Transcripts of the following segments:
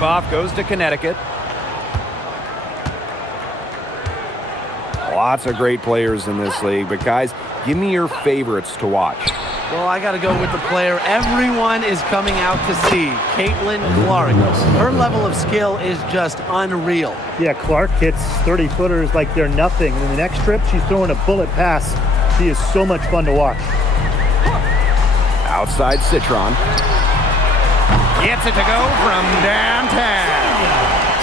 Tip-off goes to Connecticut. Lots of great players in this league, but guys, give me your favorites to watch. Well, I got to go with the player everyone is coming out to see, Caitlin Clark. Her level of skill is just unreal. Yeah, Clark hits 30-footers like they're nothing. And the next trip, she's throwing a bullet pass. She is so much fun to watch. Outside Citron. Gets it to go from downtown.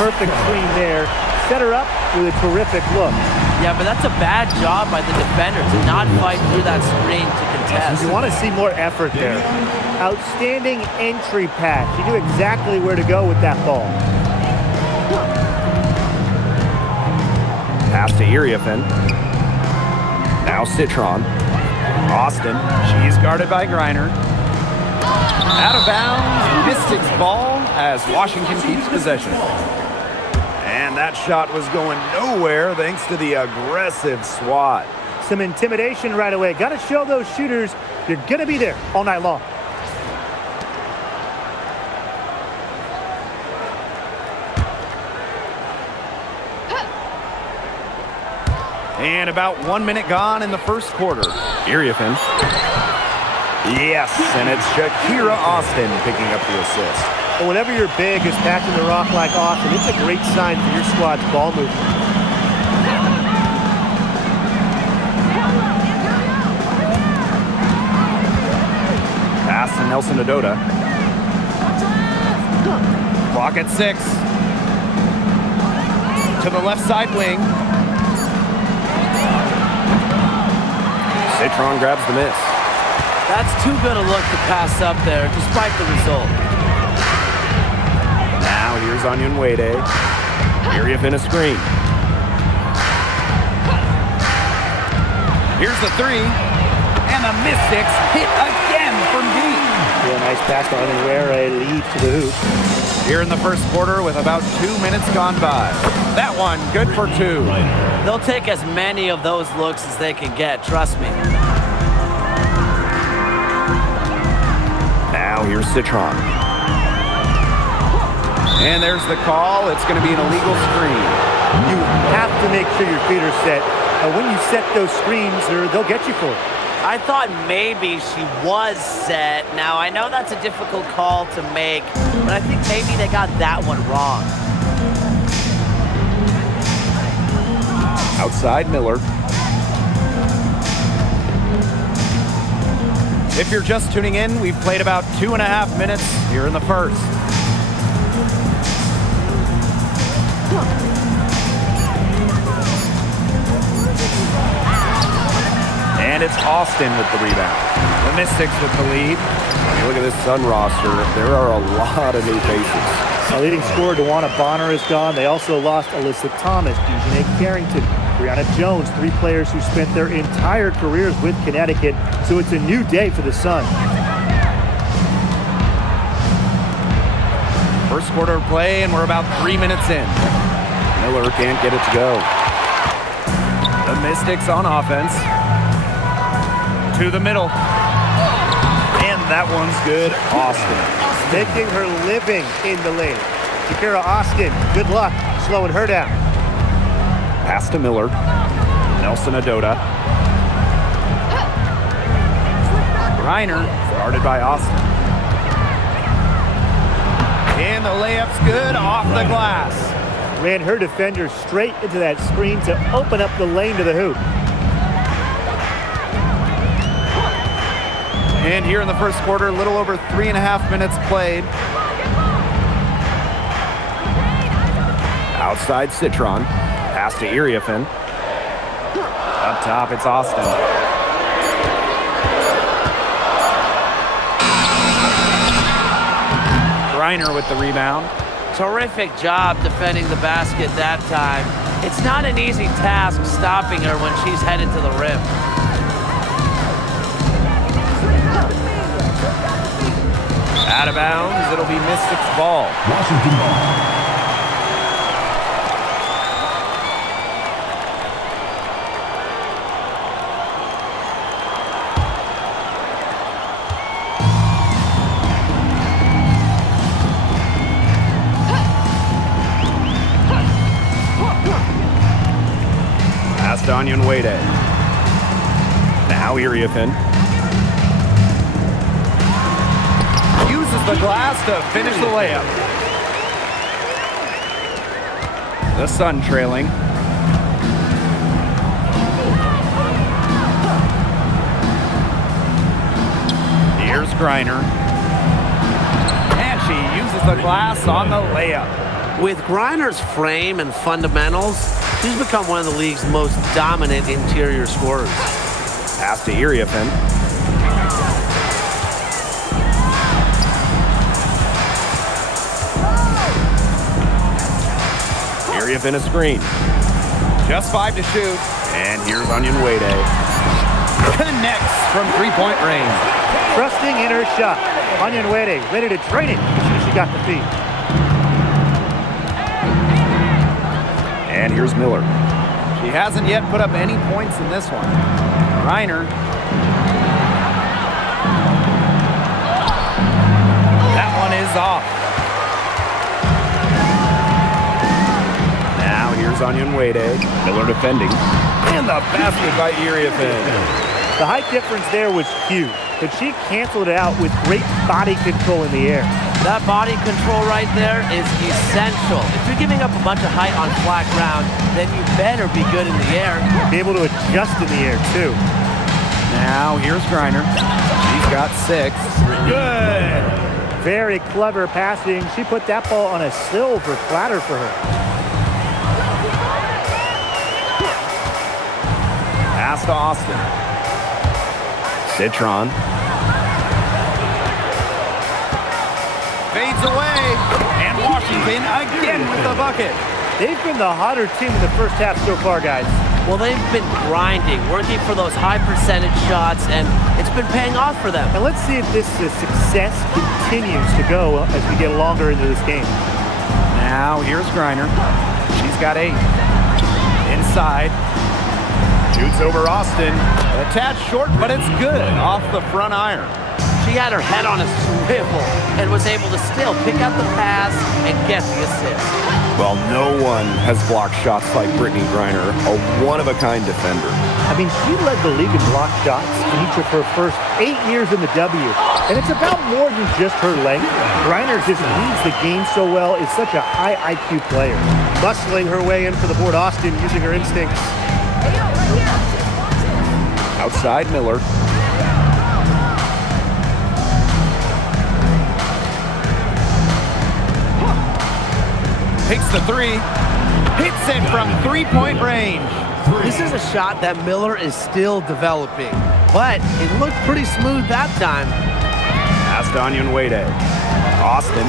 Perfect screen there. Set her up with a terrific look. Yeah, but that's a bad job by the defender to not fight through that screen to contest. You want to see more effort there. Outstanding entry pass. She knew exactly where to go with that ball. Pass to Iriafen. Now Citron. Austin. She's guarded by Griner. Out of bounds. Mystics ball as Washington keeps possession. And that shot was going nowhere thanks to the aggressive swat. Some intimidation right away. Got to show those shooters you're going to be there all night long. And about 1 minute gone in the first quarter. Iriafen. Yes, and it's Shakira Austin picking up the assist. But whenever you're big as passing the rock like Austin, it's a great sign for your squad's ball movement. Pass to Nelson Adota. Clock at 6. To the left side wing. Citron grabs the miss. That's too good a look to pass up there, despite the result. Now here's Onion Wade. Iriafen a screen. Here's the 3. And the Mystics hit again from deep. Yeah, nice pass to Onion Wade, leads to the hoop. Here in the first quarter with about 2 minutes gone by. That one good for 2. They'll take as many of those looks as they can get, trust me. Now here's Citron. And there's the call. It's going to be an illegal screen. You have to make sure your feet are set. When you set those screens, they'll get you for it. I thought maybe she was set. Now, I know that's a difficult call to make, but I think maybe they got that one wrong. Outside Miller. If you're just tuning in, we've played about 2.5 minutes here in the first. And it's Austin with the rebound. The Mystics with the lead. I mean, look at this Sun roster. There are a lot of new faces. Our leading scorer, DeWanna Bonner, is gone. They also lost Alyssa Thomas, Dejanay Carrington, Brianna Jones, 3 players who spent their entire careers with Connecticut. So it's a new day for the Sun. First quarter of play, and we're about 3 minutes in. Miller can't get it to go. The Mystics on offense. To the middle. And that one's good. Austin. Making her living in the lane. Shakira Austin, good luck slowing her down. Pass to Miller. Nelson Adota. Griner, guarded by Austin. And the layup's good off the glass. Ran her defender straight into that screen to open up the lane to the hoop. And here in the first quarter, a little over 3.5 minutes played. Outside Citron. Pass to Iriafen. Up top, it's Austin. Griner with the rebound. Terrific job defending the basket that time. It's not an easy task stopping her when she's headed to the rim. Out of bounds, it'll be Mystics ball. Washington ball. to Onyenwede. Now Iriefin. Uses the glass to finish the layup. The Sun trailing. Here's Griner. And she uses the glass on the layup. With Griner's frame and fundamentals, she's become one of the league's most dominant interior scorers. Pass to Iriefin. Iriefin a screen. Just 5 to shoot. And here's Onyenwede. Connects from three-point range. Trusting in her shot. Onyenwede ready to drain it as soon as she got the feed. And here's Miller. She hasn't yet put up any points in this one. Griner. That one is off. Now here's Onyenwede. Miller defending. And the basket by Iriefin. The height difference there was huge, but she canceled it out with great body control in the air. That body control right there is essential. If you're giving up a bunch of height on flat ground, then you better be good in the air. Be able to adjust in the air, too. Now here's Griner. She's got 6. Good. Very clever passing. She put that ball on a silver platter for her. Pass to Austin. Citron. Fades away. And Washington again with the bucket. They've been the hotter team in the first half so far, guys. Well, they've been grinding, working for those high percentage shots, and it's been paying off for them. And let's see if this success continues to go as we get longer into this game. Now here's Griner. She's got 8. Inside. Shoots over Austin. A tad short, but it's good off the front iron. She had her head on a swivel and was able to still pick up the pass and get the assist. Well, no one has blocked shots like Brittany Griner, a one-of-a-kind defender. I mean, she led the league in blocked shots in each of her first 8 years in the W. And it's about more than just her length. Griner just reads the game so well, is such a high IQ player. Muscling her way in for the board, Austin using her instincts. Outside Miller. Takes the 3. Hits it from three-point range. This is a shot that Miller is still developing, but it looked pretty smooth that time. Pass to Onyenwede. Austin.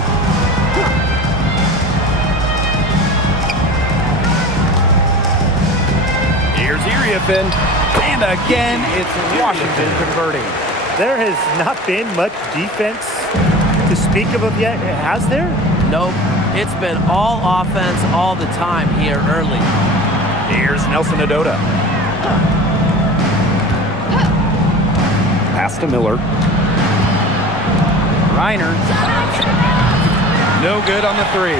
Here's Iriefin. And again, it's Washington converting. There has not been much defense to speak of yet, has there? Nope. It's been all offense all the time here early. Here's Nelson Adota. Pass to Miller. Griner. No good on the 3.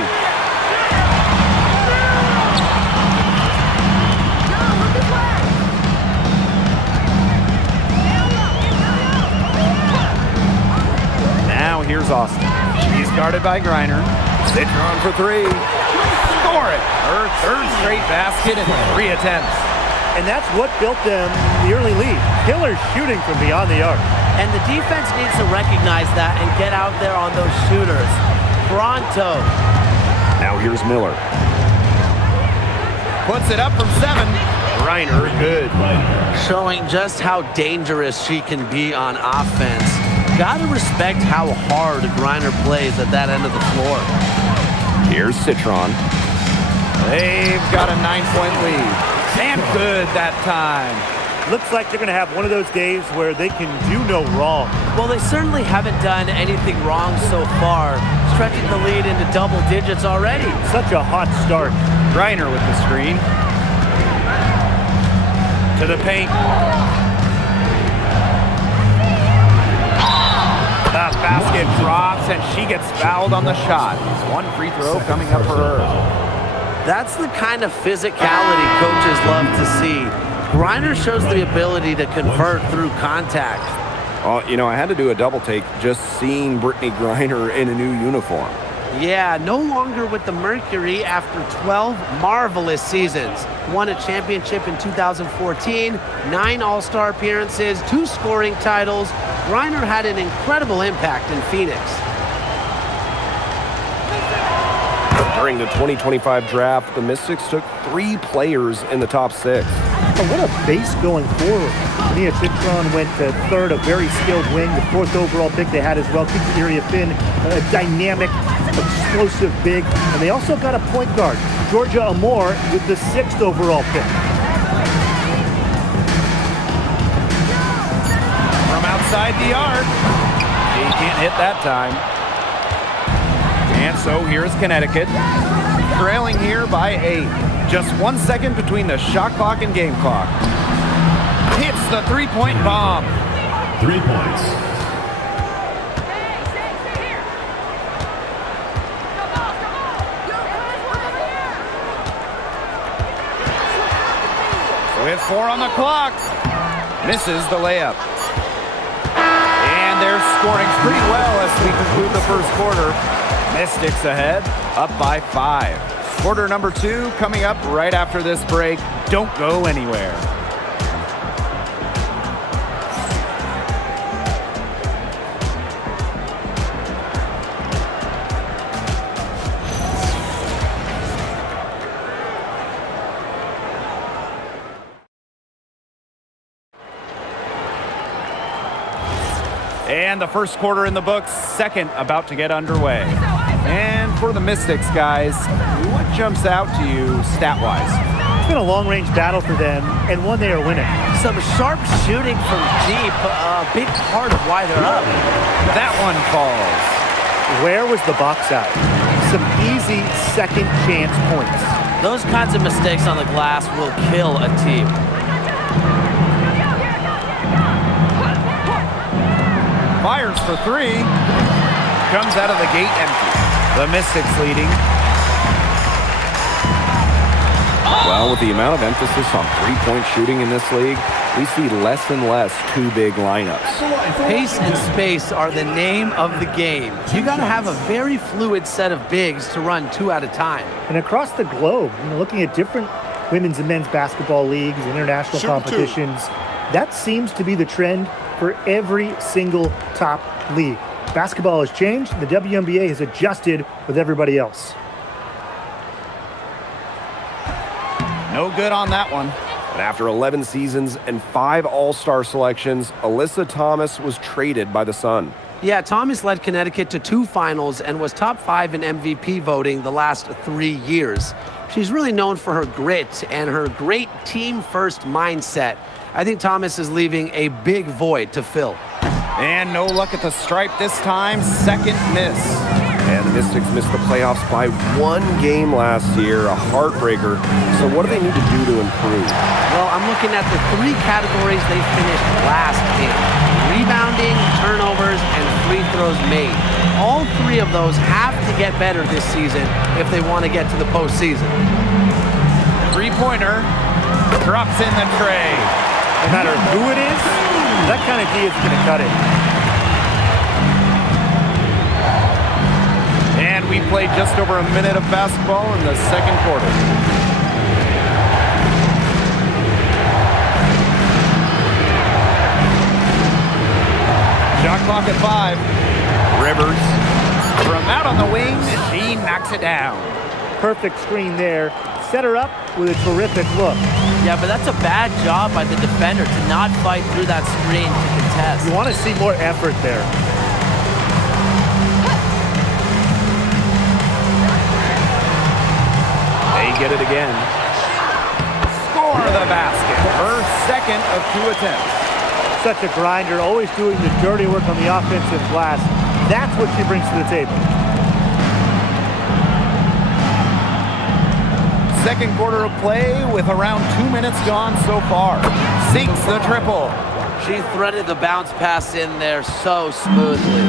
Now here's Austin. She's guarded by Griner. Citron for 3. Score it. Her 3rd straight basket in 3 attempts. And that's what built them the early lead. Killer shooting from beyond the arc. And the defense needs to recognize that and get out there on those shooters. Pronto. Now here's Miller. Puts it up from 7. Griner, good. Showing just how dangerous she can be on offense. Gotta respect how hard Griner plays at that end of the floor. Here's Citron. They've got a 9-point lead. And good that time. Looks like they're going to have one of those days where they can do no wrong. Well, they certainly haven't done anything wrong so far, stretching the lead into double digits already. Such a hot start. Griner with the screen. To the paint. The basket drops and she gets fouled on the shot. 1 free throw coming up for her. That's the kind of physicality coaches love to see. Griner shows the ability to convert through contact. I had to do a double take just seeing Brittany Griner in a new uniform. Yeah, no longer with the Mercury after 12 marvelous seasons. Won a championship in 2014, 9 All-Star appearances, 2 scoring titles. Griner had an incredible impact in Phoenix. During the 2025 draft, the Mystics took 3 players in the top 6. But what a base going forward. Mia Citron went to third, a very skilled wing, the 4th overall pick they had as well. Kiki Finn, a dynamic, explosive big. And they also got a point guard, Georgia Amore, with the 6th overall pick. From outside the arc, he can't hit that time. And so here's Connecticut, trailing here by 8. Just 1 second between the shot clock and game clock. Hits the three-point bomb. 3 points. With 4 on the clock, misses the layup. And they're scoring pretty well as we conclude the first quarter. Mystics ahead, up by 5. Quarter number 2 coming up right after this break. Don't go anywhere. And the first quarter in the books, second about to get underway. And for the Mystics, guys, what jumps out to you stat-wise? It's been a long-range battle for them, and one they are winning. Some sharp shooting from deep, a big part of why they're up. That one falls. Where was the box out? Some easy second chance points. Those kinds of mistakes on the glass will kill a team. Fires for 3. Comes out of the gate empty. The Mystics leading. Well, with the amount of emphasis on three-point shooting in this league, we see less and less 2 big lineups. Pace and space are the name of the game. You got to have a very fluid set of bigs to run 2 at a time. And across the globe, looking at different women's and men's basketball leagues, international competitions, that seems to be the trend for every single top league. Basketball has changed. The WNBA has adjusted with everybody else. No good on that one. But after 11 seasons and 5 All-Star selections, Alyssa Thomas was traded by the Sun. Yeah, Thomas led Connecticut to 2 finals and was top 5 in MVP voting the last 3 years. She's really known for her grit and her great team-first mindset. I think Thomas is leaving a big void to fill. And no luck at the stripe this time. Second miss. And the Mystics missed the playoffs by 1 game last year, a heartbreaker. So what do they need to do to improve? Well, I'm looking at the 3 categories they finished last in: rebounding, turnovers, and free throws made. All 3 of those have to get better this season if they want to get to the postseason. Three-pointer drops in the tray. No matter who it is, that kind of D is going to cut it. And we played just over a minute of basketball in the second quarter. Shot clock at 5. Rivers from out on the wing, she knocks it down. Perfect screen there. Set her up with a terrific look. Yeah, but that's a bad job by the defender to not fight through that screen to contest. You want to see more effort there. They get it again. Score the basket. Her second of 2 attempts. Such a grinder, always doing the dirty work on the offensive glass. That's what she brings to the table. Second quarter of play with around 2 minutes gone so far. Sinks the triple. She threaded the bounce pass in there so smoothly.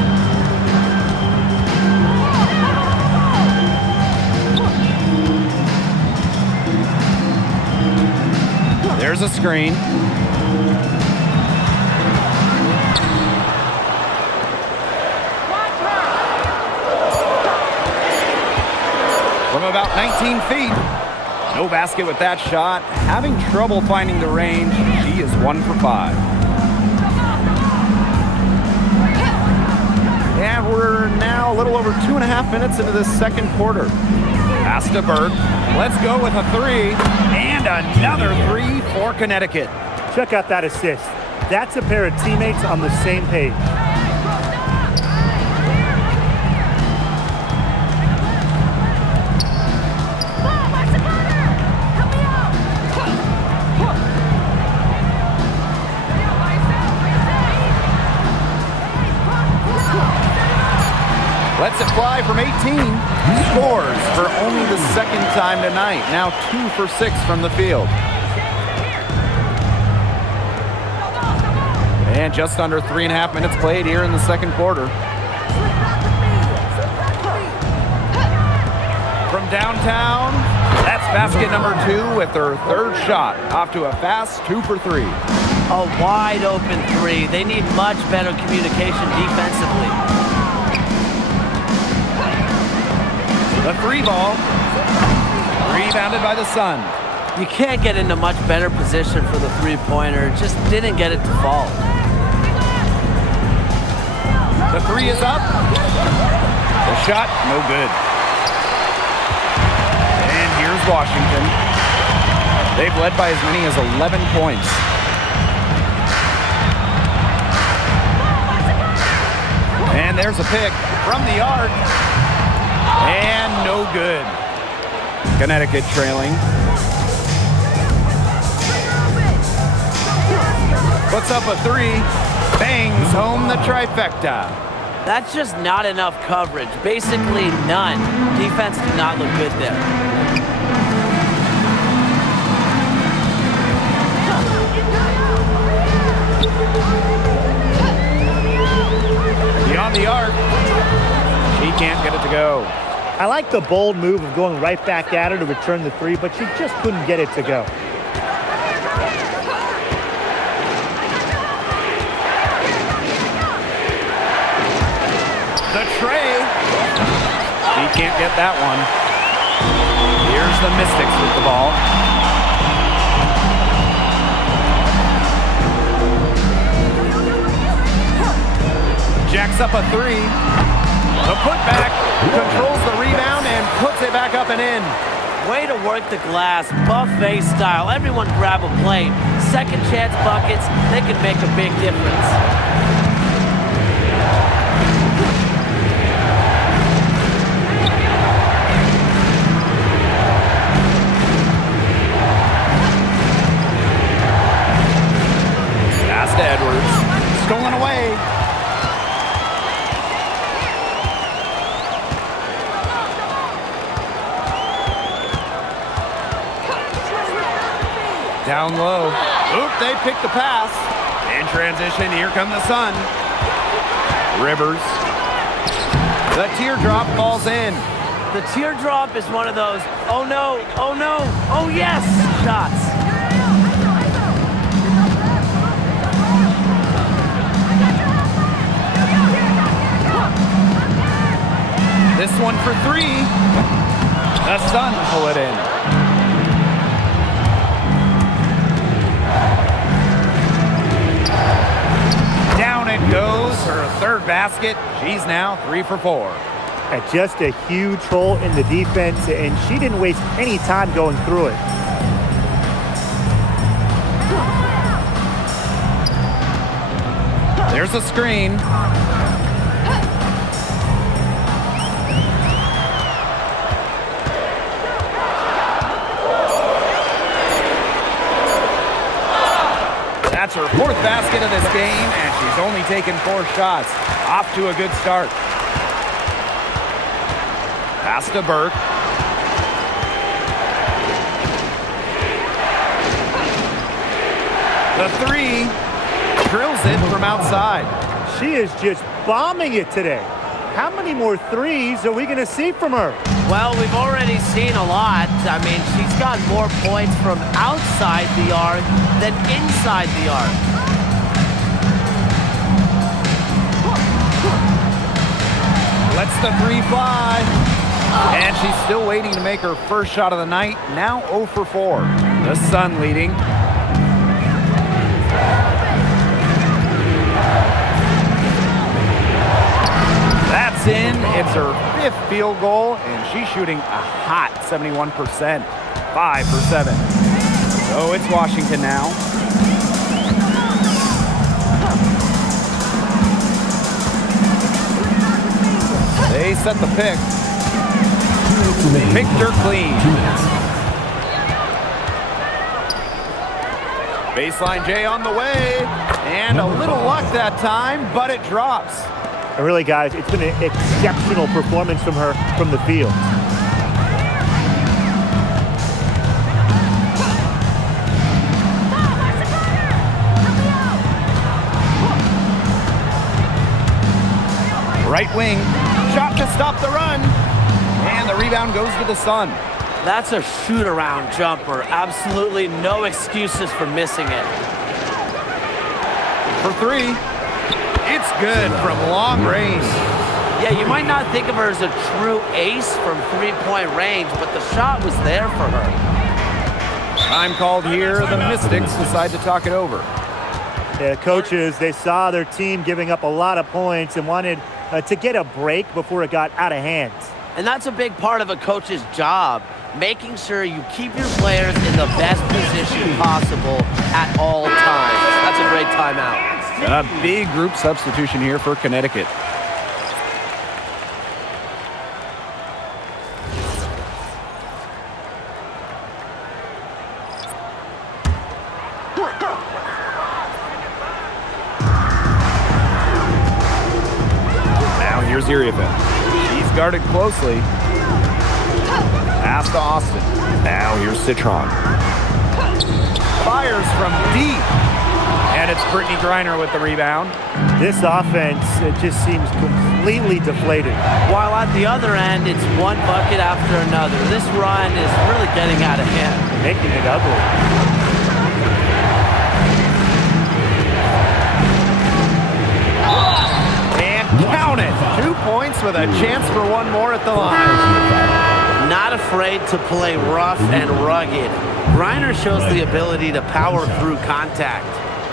There's Here's a screen. From about 19 feet. No basket with that shot. Having trouble finding the range. She is 1 for 5. And we're now a little over 2.5 minutes into this second quarter. Pass to Burke. Let's go with a 3. And another 3 for Connecticut. Check out that assist. That's a pair of teammates on the same page. Lets it fly from 18. Scores for only the second time tonight. Now 2 for 6 from the field. And just under 3.5 minutes played here in the second quarter. From downtown, that's basket number 2 with her third shot. Off to a fast 2 for 3. A wide open 3. They need much better communication defensively. The 3 ball. Rebounded by the Sun. You can't get into much better position for the three-pointer. Just didn't get it to fall. The 3 is up. The shot, no good. And here's Washington. They've led by as many as 11 points. And there's a pick from the arc. And no good. Connecticut trailing. Puts up a 3. Bangs home the trifecta. That's just not enough coverage. Basically none. Defense did not look good there. Beyond the arc. She can't get it to go. I like the bold move of going right back at her to return the 3, but she just couldn't get it to go. The tray. She can't get that one. Here's the Mystics with the ball. Jacks up a 3. The putback controls the rebound and puts it back up and in. Way to work the glass, buffet style. Everyone grab a plate. Second chance buckets, they can make a big difference. Pass to Edwards. Stolen away. Down low. Oop, they picked the pass. In transition, here come the Sun. Rivers. The teardrop falls in. The teardrop is one of those, oh no, oh yes, shots. This one for 3. The Sun pull it in. Down it goes, her third basket. She's now 3 for 4. And just a huge hole in the defense, and she didn't waste any time going through it. There's a screen. That's her 4th basket of this game, and she's only taken 4 shots. Off to a good start. Pass to Burke. The 3 drills it from outside. She is just bombing it today. How many more 3s are we going to see from her? Well, we've already seen a lot. I mean, she's got more points from outside the arc than inside the arc. Lets the three fly. And she's still waiting to make her first shot of the night. Now 0 for 4. The Sun leading. That's in. It's her 5th field goal, and she's shooting a hot 71%. 5 for 7. So it's Washington now. They set the pick. Picked her clean. Baseline J on the way. And a little luck that time, but it drops. And really, guys, it's been an exceptional performance from her from the field. Right wing, shot to stop the run. And the rebound goes to the Sun. That's a shoot-around jumper. Absolutely no excuses for missing it. For 3. It's good from long range. Yeah, you might not think of her as a true ace from three-point range, but the shot was there for her. Time called here. The Mystics decide to talk it over. Yeah, coaches, they saw their team giving up a lot of points and wanted to get a break before it got out of hand. And that's a big part of a coach's job, making sure you keep your players in the best position possible at all times. That's a great timeout. A big group substitution here for Connecticut. Now here's Iriafen. He's guarded closely. Pass to Austin. Now here's Citron. Fires from deep. And it's Brittany Griner with the rebound. This offense, it just seems completely deflated. While at the other end, it's one bucket after another. This run is really getting out of hand. Making it ugly. And count it. 2 points with a chance for one more at the line. Not afraid to play rough and rugged. Griner shows the ability to power through contact.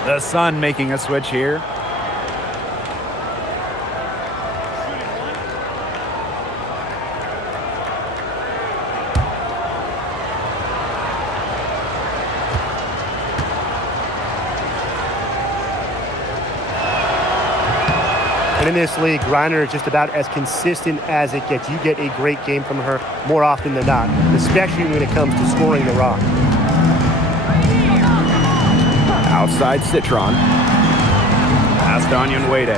The Sun making a switch here. And in this league, Griner is just about as consistent as it gets. You get a great game from her more often than not, especially when it comes to scoring the rock. Outside Citron. Pass to Onion Wade.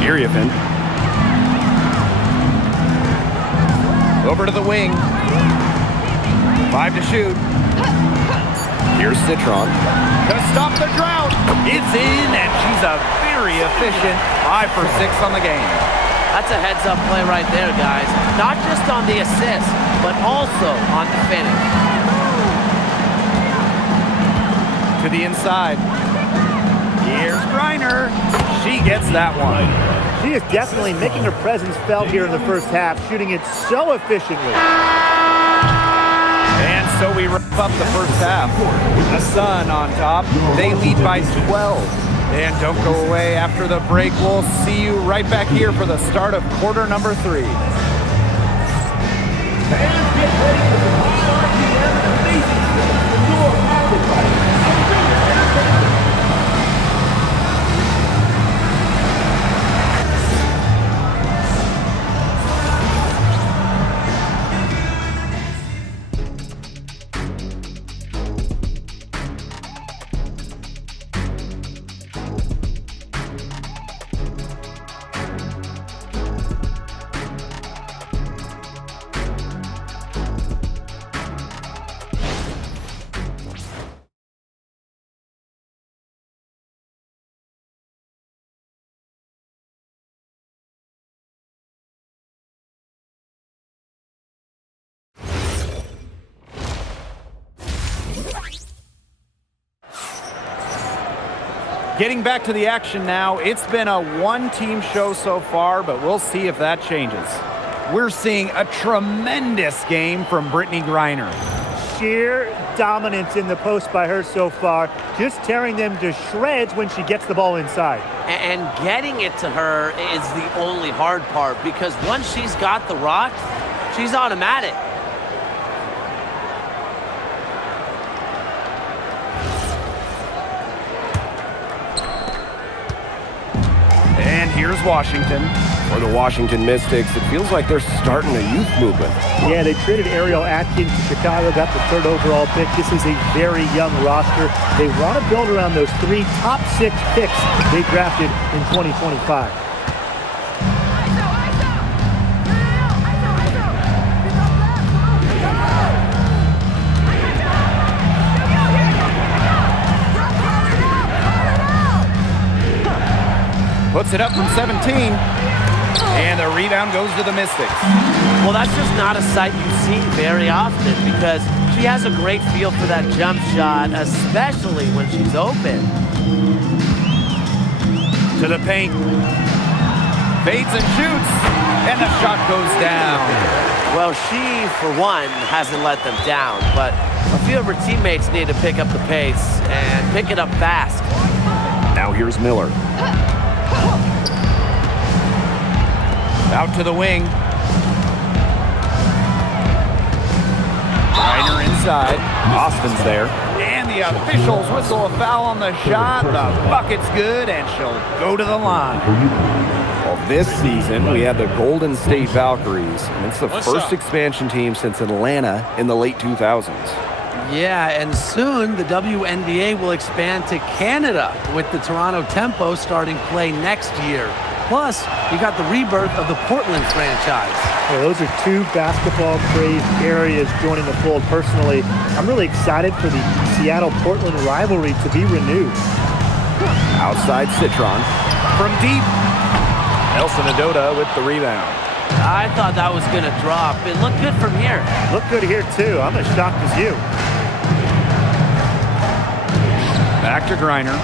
Iriafen. Over to the wing. 5 to shoot. Here's Citron. To stop the drought. It's in, and she's a very efficient 5 for 6 on the game. That's a heads-up play right there, guys. Not just on the assist, but also on the finish. To the inside. Here's Griner. She gets that one. She is definitely making her presence felt here in the first half, shooting it so efficiently. And so we wrap up the first half. The Sun on top. They lead by 12. And don't go away after the break. We'll see you right back here for the start of quarter number 3. Getting back to the action now, it's been a one-team show so far, but we'll see if that changes. We're seeing a tremendous game from Brittany Griner. Sheer dominance in the post by her so far, just tearing them to shreds when she gets the ball inside. And getting it to her is the only hard part, because once she's got the rock, she's automatic. And here's Washington. For the Washington Mystics, it feels like they're starting a youth movement. Yeah, they traded Ariel Atkins to Chicago, got the 3rd overall pick. This is a very young roster. They want to build around those 3 top 6 picks they drafted in 2025. Puts it up from 17. And the rebound goes to the Mystics. Well, that's just not a sight you see very often, because she has a great feel for that jump shot, especially when she's open. To the paint. Fades and shoots. And the shot goes down. Well, she, for one, hasn't let them down, but a few of her teammates need to pick up the pace and pick it up fast. Now here's Miller. Out to the wing. Griner inside. Austin's there. And the officials whistle a foul on the shot. The bucket's good, and she'll go to the line. Well, this season, we had the Golden State Valkyries, and it's the first expansion team since Atlanta in the late 2000s. Yeah, and soon the WNBA will expand to Canada with the Toronto Tempo starting play next year. Plus, you got the rebirth of the Portland franchise. Well, those are 2 basketball-crazed areas joining the fold. Personally, I'm really excited for the Seattle-Portland rivalry to be renewed. Outside Citron. From deep. Nelson Adota with the rebound. I thought that was going to drop. It looked good from here. Look good here, too. I'm as shocked as you. Back to Griner.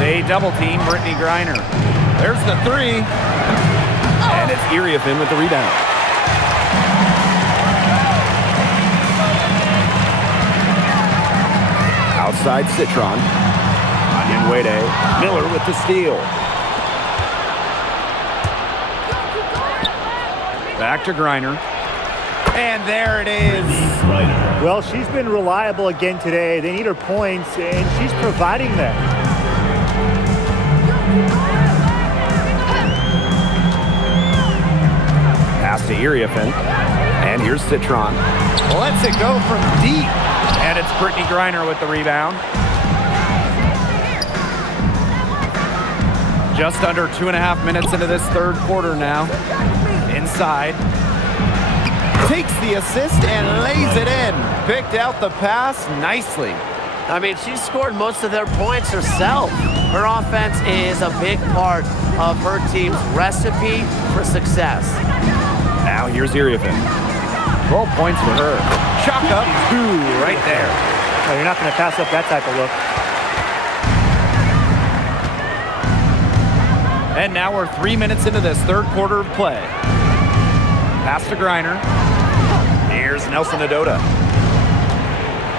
They double team Brittany Griner. There's the 3. And it's Iriafin with the rebound. Outside Citron. Onyenwede. Miller with the steal. Back to Griner. And there it is. Well, she's been reliable again today. They need her points, and she's providing them. Pass to Iriafin. And here's Citron. Lets it go from deep. And it's Brittany Griner with the rebound. Just under 2.5 minutes into this 3rd quarter now. Inside. Takes the assist and lays it in. Picked out the pass nicely. I mean, she scored most of their points herself. Her offense is a big part of her team's recipe for success. Now here's Iriafin. 12 points for her. Chalk up 2 right there. No, you're not going to pass up that type of look. And now we're 3 minutes into this 3rd quarter of play. Pass to Griner. Here's Nelson Adota.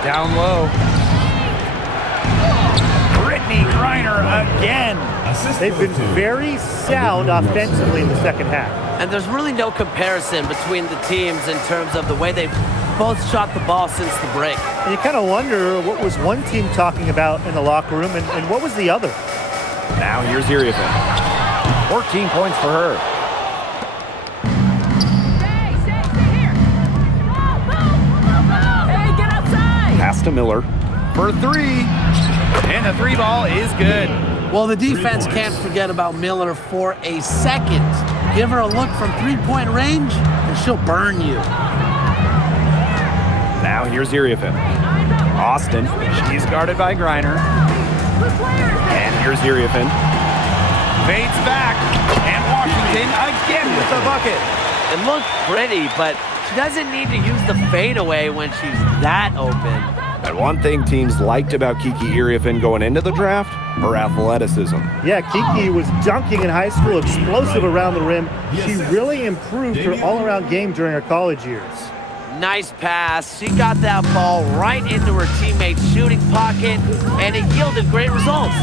Down low. Brittany Griner again. They've been very sound offensively in the 2nd half. And there's really no comparison between the teams in terms of the way they've both shot the ball since the break. And you kind of wonder what was one team talking about in the locker room and what was the other. Now here's Iriafin. 14 points for her. Hey, get outside! Pass to Miller. For 3. And the 3 ball is good. Well, the defense can't forget about Miller for a second. Give her a look from 3-point range, and she'll burn you. Now here's Iriafin. Austin, she's guarded by Griner. And here's Iriafin. Fades back, and Washington again with the bucket. It looked pretty, but she doesn't need to use the fadeaway when she's that open. And one thing teams liked about Kiki Iriafen going into the draft, her athleticism. Yeah, Kiki was dunking in high school, explosive around the rim. She really improved her all-around game during her college years. Nice pass. She got that ball right into her teammate's shooting pocket, and it yielded great results.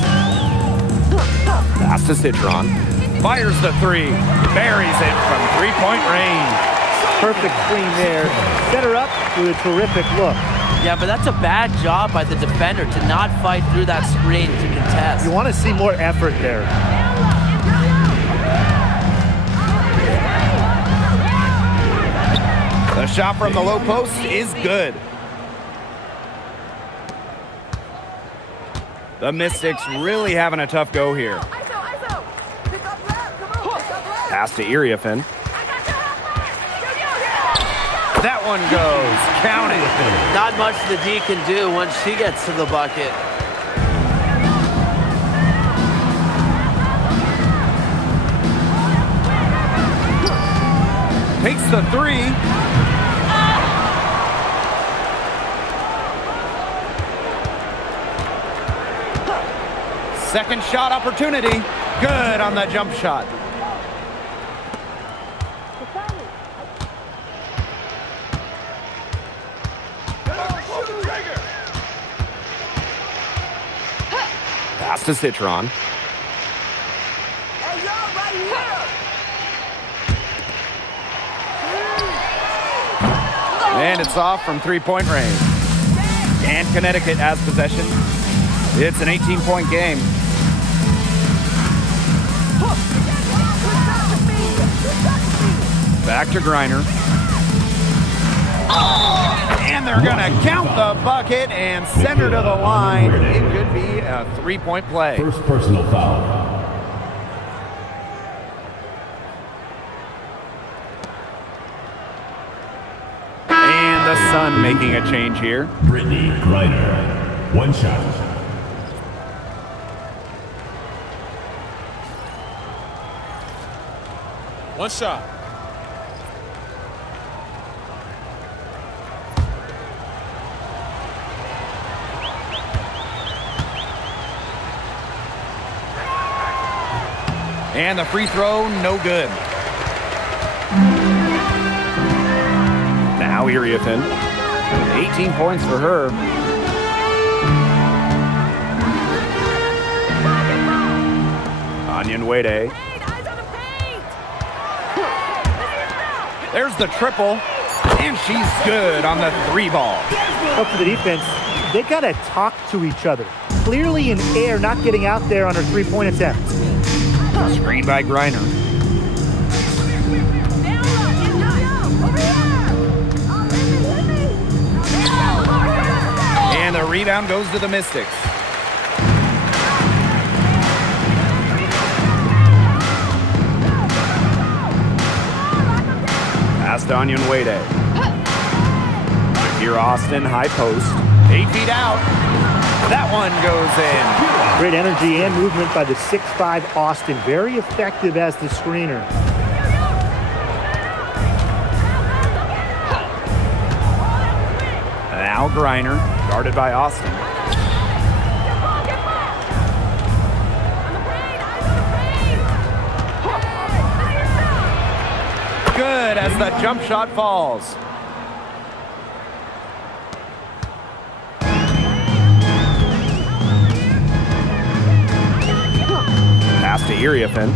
Pass to Citron. Fires the three. Buries it from three-point range. Perfect screen there. Set her up with a terrific look. Yeah, but that's a bad job by the defender to not fight through that screen to contest. You want to see more effort there. The shot from the low post is good. The Mystics really having a tough go here. Pass to Iriafen. That one goes. Count it. Not much the D can do once she gets to the bucket. Takes the three. Second shot opportunity. Good on the jump shot. Pass to Citron. And it's off from three-point range. And Connecticut has possession. It's an 18-point game. Back to Griner. And they're going to count the bucket and send her to the line. It could be a three-point play. First personal foul. And the Sun making a change here. Brittany Griner. One shot. One shot. And the free throw, no good. Now Iriafen. 18 points for her. Onion Wade. There's the triple. And she's good on the three ball. Up for the defense, they got to talk to each other. Clearly in air, not getting out there on her three-point attempt. Screen by Griner. And the rebound goes to the Mystics. Pass to Onion Wade. Here Austin, high post. 8 feet out. That one goes in. Great energy and movement by the 6'5" Austin. Very effective as the screener. Now Griner, guarded by Austin. Good as the jump shot falls. Pass to Iriafen.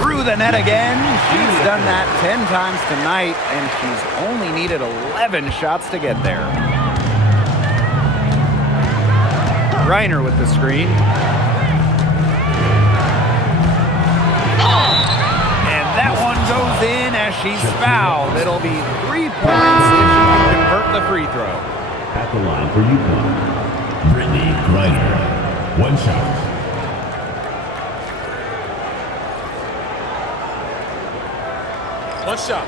Through the net again. She's done that 10 times tonight, and she's only needed 11 shots to get there. Griner with the screen. And that one goes in as she's fouled. It'll be 3 points if she can convert the free throw. At the line for UConn, Brittany Griner. One shot. One shot.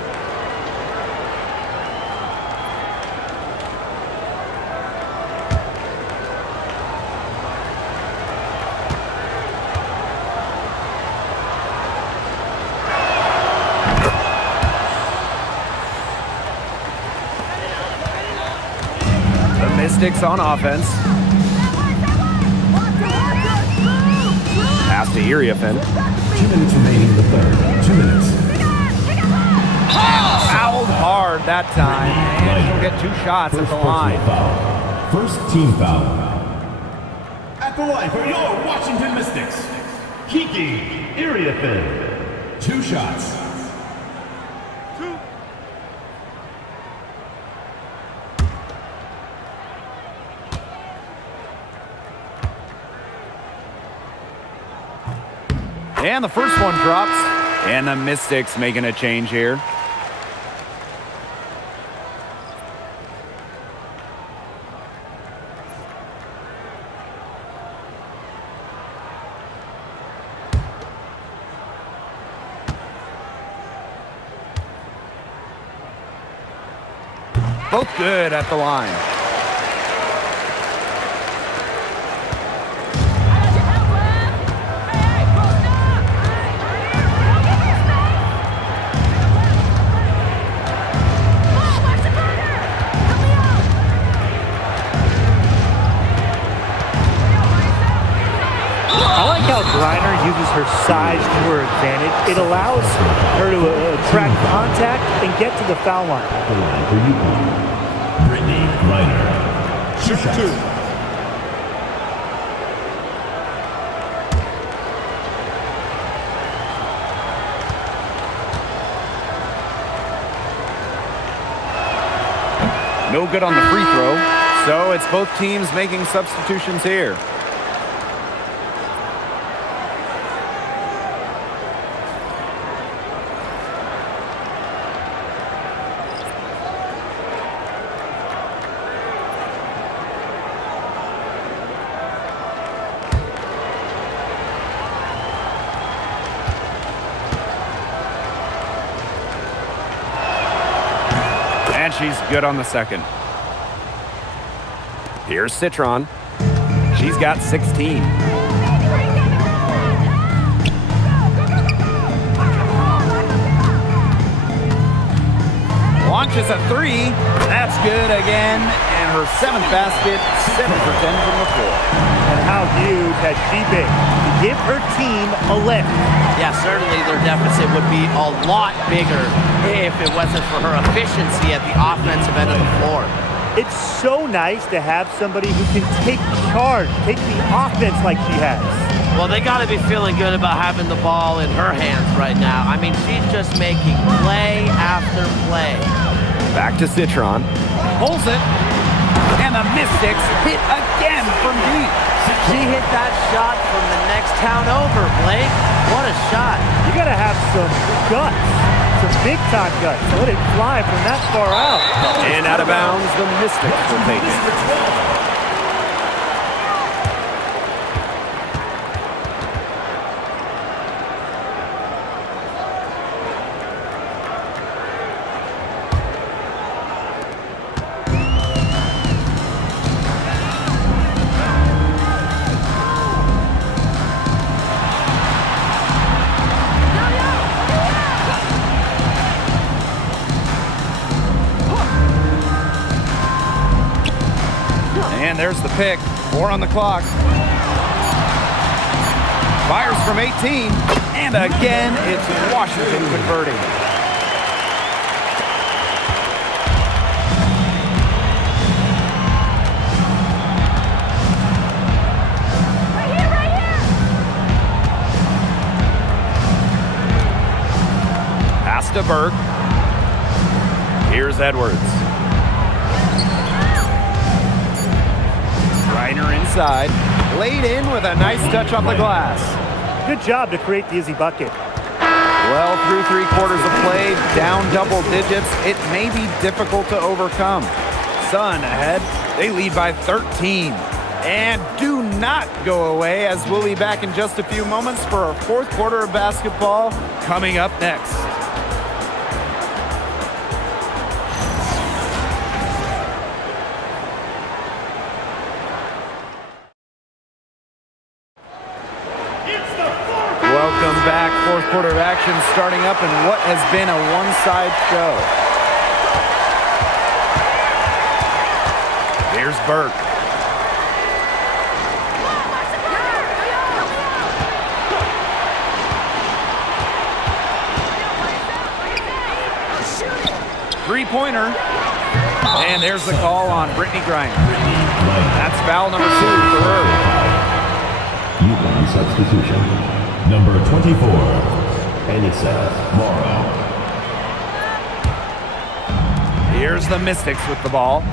Mystics on offense. Pass to Iriafin. 2 minutes remaining in the third. 2 minutes. Fouled hard that time, and she'll get 2 shots at the line. Foul. First team foul. At the line for your Washington Mystics, Kiki Iriafin. 2 shots. And the first one drops, and the Mystics making a change here. Both good at the line. I like how Griner uses her size to her advantage. It allows her to attract contact and get to the foul line. At the line for UConn, Brittany Griner. 2 shots. No good on the free throw, so it's both teams making substitutions here. And she's good on the second. Here's Citron. She's got 16. Launches a 3. That's good again. And her 7th basket, 7 for 10 from the floor. And how huge has she been to give her team a lift? Yeah, certainly their deficit would be a lot bigger if it wasn't for her efficiency at the offensive end of the floor. It's so nice to have somebody who can take charge, take the offense like she has. Well, they got to be feeling good about having the ball in her hands right now. I mean, she's just making play after play. Back to Citron. Pulls it. And the Mystics hit again from deep. She hit that shot from the next town over, Blake. What a shot. You got to have some guts, some big-time guts to let it fly from that far out. And out of bounds, the Mystics will take it. And there's the pick. 4 on the clock. Fires from 18. And again, it's Washington converting. Right here. Pass to Burke. Here's Edwards. Griner inside, laid in with a nice touch on the glass. Good job to create the easy bucket. Well, through 3/4 of play, down double digits, it may be difficult to overcome. Sun ahead, they lead by 13. And do not go away, as we'll be back in just a few moments for our 4th quarter of basketball coming up next. Welcome back. 4th quarter of action starting up in what has been a one-side show. Here's Burke. Three-pointer. And there's the call on Brittany Griner. That's foul number 2 for her. UConn substitution. Number 24, Anissa Morrow. Here's the Mystics with the ball.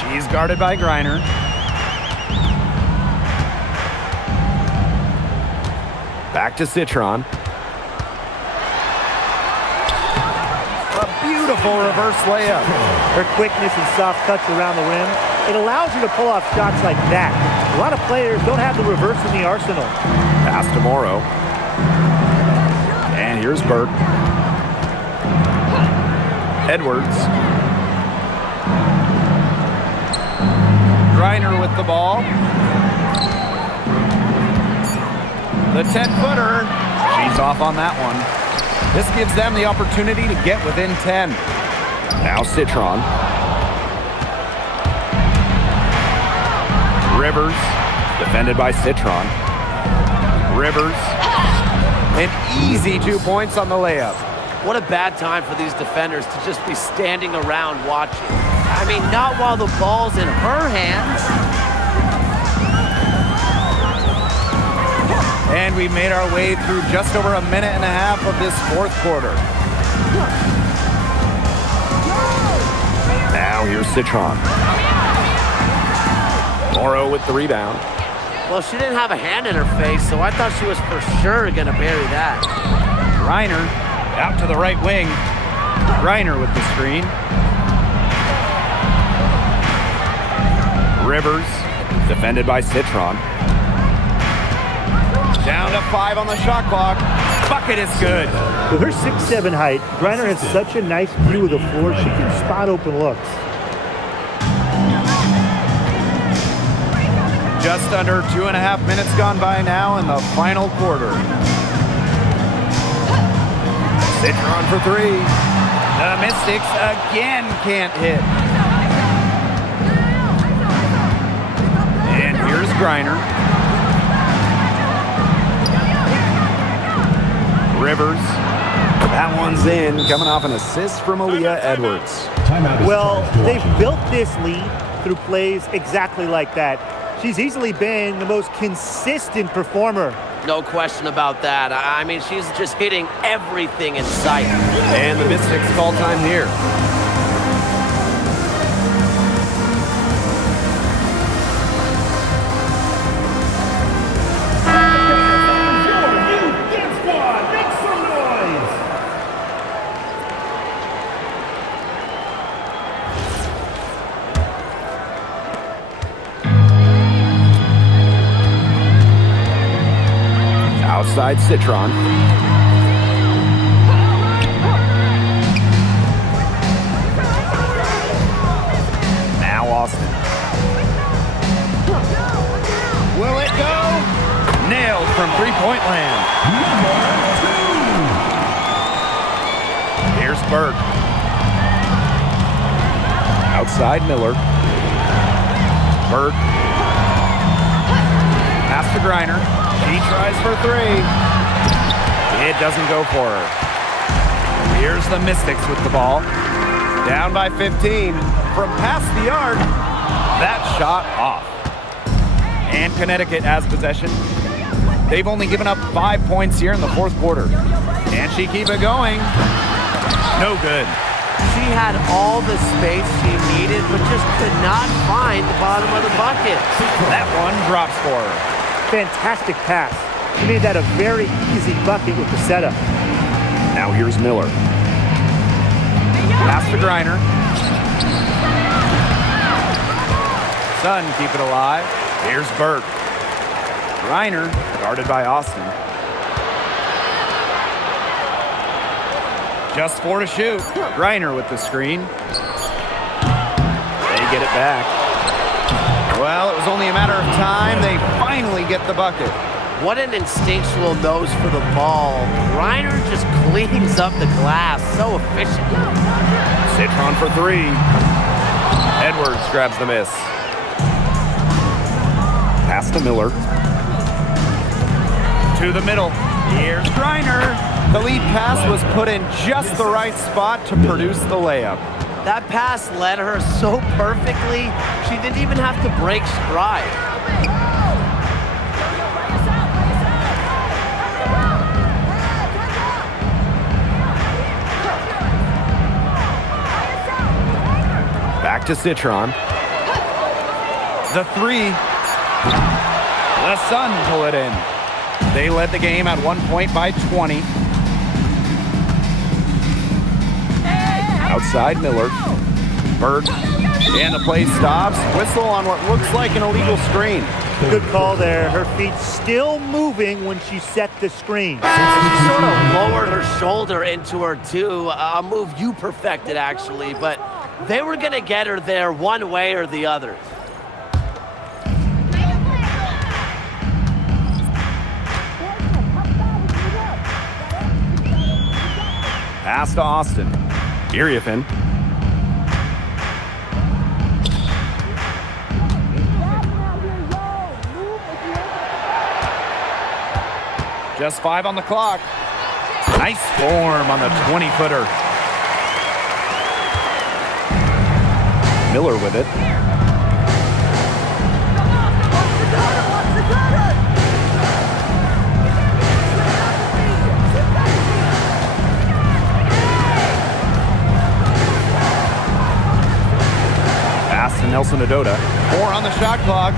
She's guarded by Griner. Back to Citron. A beautiful reverse layup. Her quickness and soft touch around the rim, it allows you to pull off shots like that. A lot of players don't have the reverse in the arsenal. Pass to Morrow. And here's Burke. Edwards. Griner with the ball. The 10-footer. She's off on that one. This gives them the opportunity to get within 10. Now Citron. Rivers. Defended by Citron. Rivers. An easy 2 points on the layup. What a bad time for these defenders to just be standing around watching. I mean, not while the ball's in her hands. And we made our way through just over a minute and a half of this fourth quarter. Now here's Citron. Morrow with the rebound. Well, she didn't have a hand in her face, so I thought she was for sure going to bury that. Griner out to the right wing. Griner with the screen. Rivers defended by Citron. Down to 5 on the shot clock. Bucket is good. With her 6'7" height, Griner has such a nice view of the floor. She can spot open looks. Just under 2.5 minutes gone by now in the final quarter. Citron for 3. The Mystics again can't hit. And here's Griner. Rivers. That one's in, coming off an assist from Aaliyah Edwards. Well, they've built this lead through plays exactly like that. She's easily been the most consistent performer. No question about that. I mean, she's just hitting everything in sight. And the Mystics call time here. Outside Citron. Now Austin. Will it go? Nailed from three-point land. Here's Burke. Outside Miller. Burke. Pass to Griner. She tries for 3. It doesn't go for her. Here's the Mystics with the ball. Down by 15. From past the arc, that shot off. And Connecticut has possession. They've only given up 5 points here in the fourth quarter. Can she keep it going? No good. She had all the space she needed, but just could not find the bottom of the bucket. That one drops for her. Fantastic pass. She made that a very easy bucket with the setup. Now here's Miller. Pass to Griner. Sun keep it alive. Here's Burke. Griner guarded by Austin. Just 4 to shoot. Griner with the screen. They get it back. Well, it was only a matter of time. They finally get the bucket. What an instinctual nose for the ball. Griner just cleans up the glass. So efficient. Citron for three. Edwards grabs the miss. Pass to Miller. To the middle. Here's Griner. The lead pass was put in just the right spot to produce the layup. That pass led her so perfectly, she didn't even have to break stride. Back to Citron. The three. The Sun pull it in. They led the game at 1 point by 20. Outside Miller. Bird. And the play stops. Whistle on what looks like an illegal screen. Good call there. Her feet still moving when she set the screen. She sort of lowered her shoulder into her too. A move you perfected actually, but they were gonna get her there one way or the other. Pass to Austin. Iriafin. Just 5 on the clock. Nice form on the 20-footer. Miller with it. Pass to Nelson Adota. 4 on the shot clock.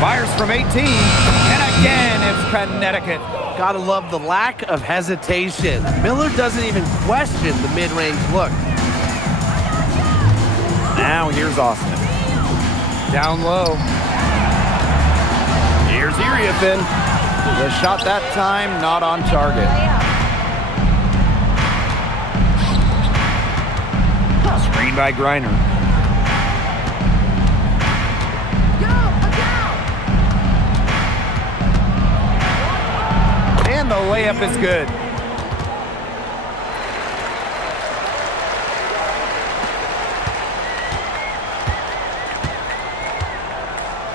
Fires from 18. And again, it's Connecticut. Gotta love the lack of hesitation. Miller doesn't even question the mid-range look. Now here's Austin. Down low. Here's Iriafin. The shot that time not on target. Screen by Griner. And the layup is good.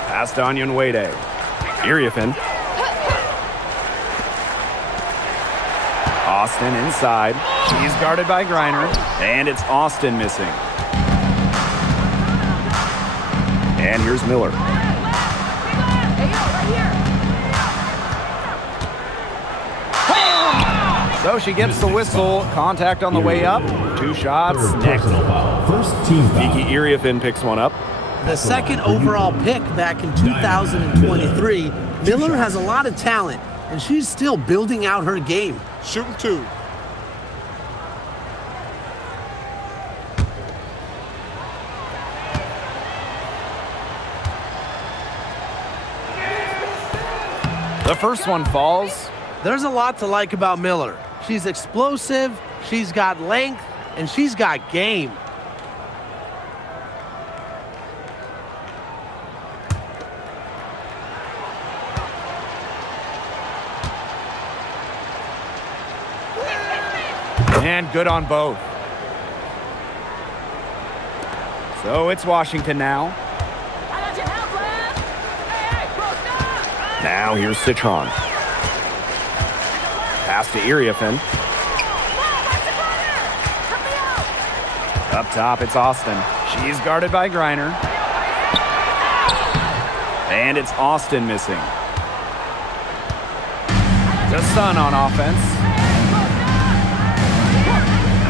Pass to Onyenwere. Iriafin. Austin inside. She's guarded by Griner. And it's Austin missing. And here's Miller. So she gets the whistle. Contact on the way up. 2 shots. Next. First team foul. Vicky Iriafin picks one up. The second overall pick back in 2023, Miller has a lot of talent, and she's still building out her game. Shooting 2. The first one falls. There's a lot to like about Miller. She's explosive, she's got length, and she's got game. And good on both. So it's Washington now. Now here's Citron. Pass to Iriafin. Up top, it's Austin. She's guarded by Griner. And it's Austin missing. The Sun on offense.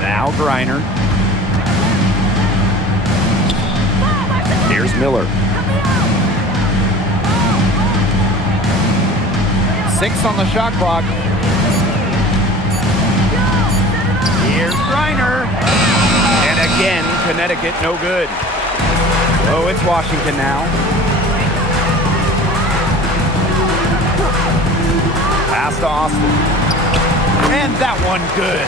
Now Griner. Here's Miller. 6 on the shot clock. Here's Griner. And again, Connecticut no good. Oh, it's Washington now. Pass to Austin. And that one good.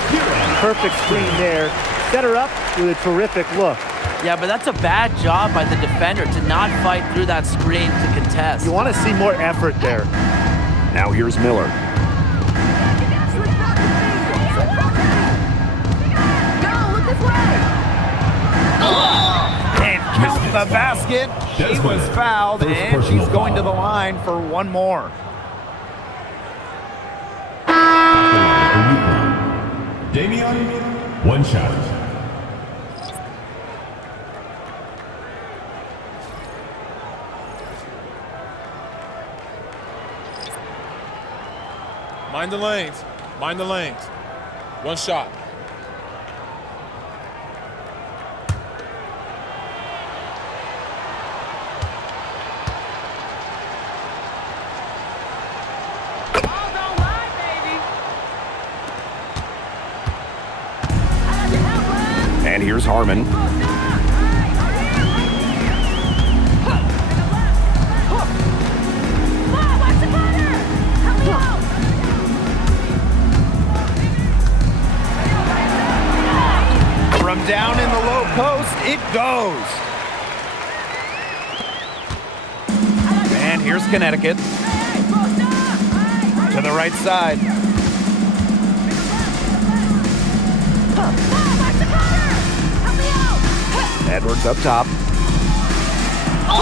Perfect screen there. Set her up with a terrific look. Yeah, but that's a bad job by the defender to not fight through that screen to contest. You want to see more effort there. Now here's Miller. And count the basket. She was fouled, and she's going to the line for one more. Damian, one shot. Mind the lanes. Mind the lanes. One shot. And here's Harmon. From down in the low post, it goes. And here's Connecticut. To the right side. Edwards up top.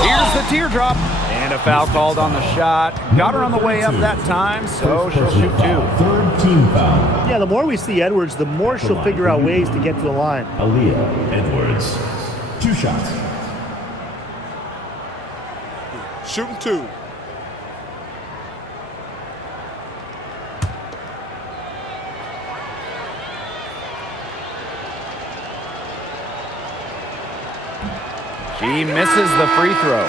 Here's the teardrop. And a foul called on the shot. Got her on the way up that time, so she'll shoot two. Third team foul. Yeah, the more we see Edwards, the more she'll figure out ways to get to the line. Aaliyah Edwards, 2 shots. Shooting two. She misses the free throw.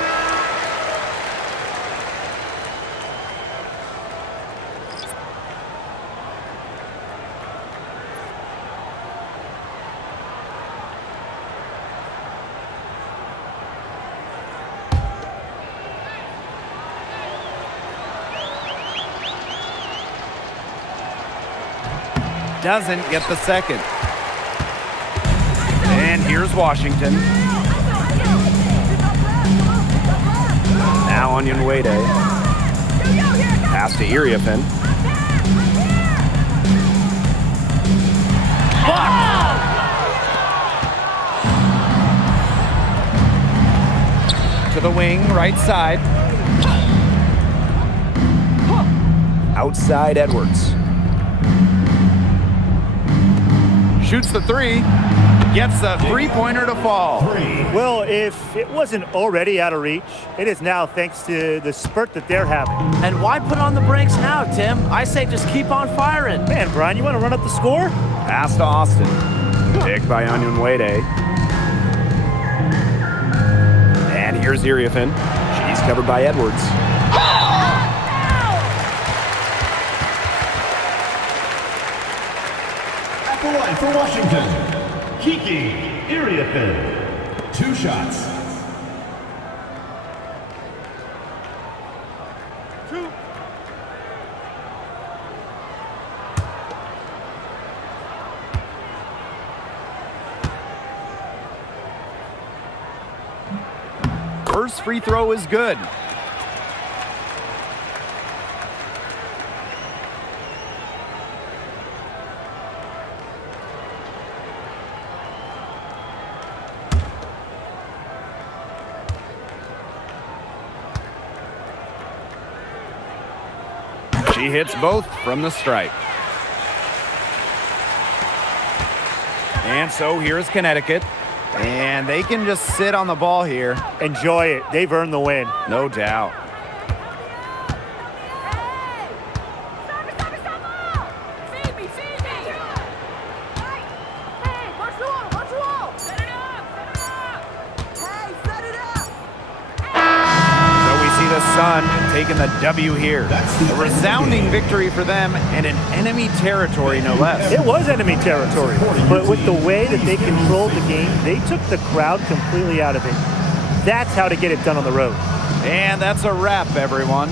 Doesn't get the second. And here's Washington. Now Onion Wade. Pass to Iriafin. To the wing, right side. Outside Edwards. Shoots the three. Gets the three-pointer to fall. Well, if it wasn't already out of reach, it is now thanks to the spurt that they're having. And why put on the brakes now, Tim? I say just keep on firing. Man, Brian, you want to run up the score? Pass to Austin. Picked by Onion Wade. And here's Iriafin. She's covered by Edwards. At the line for Washington, Kiki Iriafin, 2 shots. First free throw is good. She hits both from the stripe. And so here's Connecticut. And they can just sit on the ball here. Enjoy it. They've earned the win. No doubt. Sun taking the W here. A resounding victory for them and in enemy territory, no less. It was enemy territory, but with the way that they controlled the game, they took the crowd completely out of it. That's how to get it done on the road. And that's a wrap, everyone.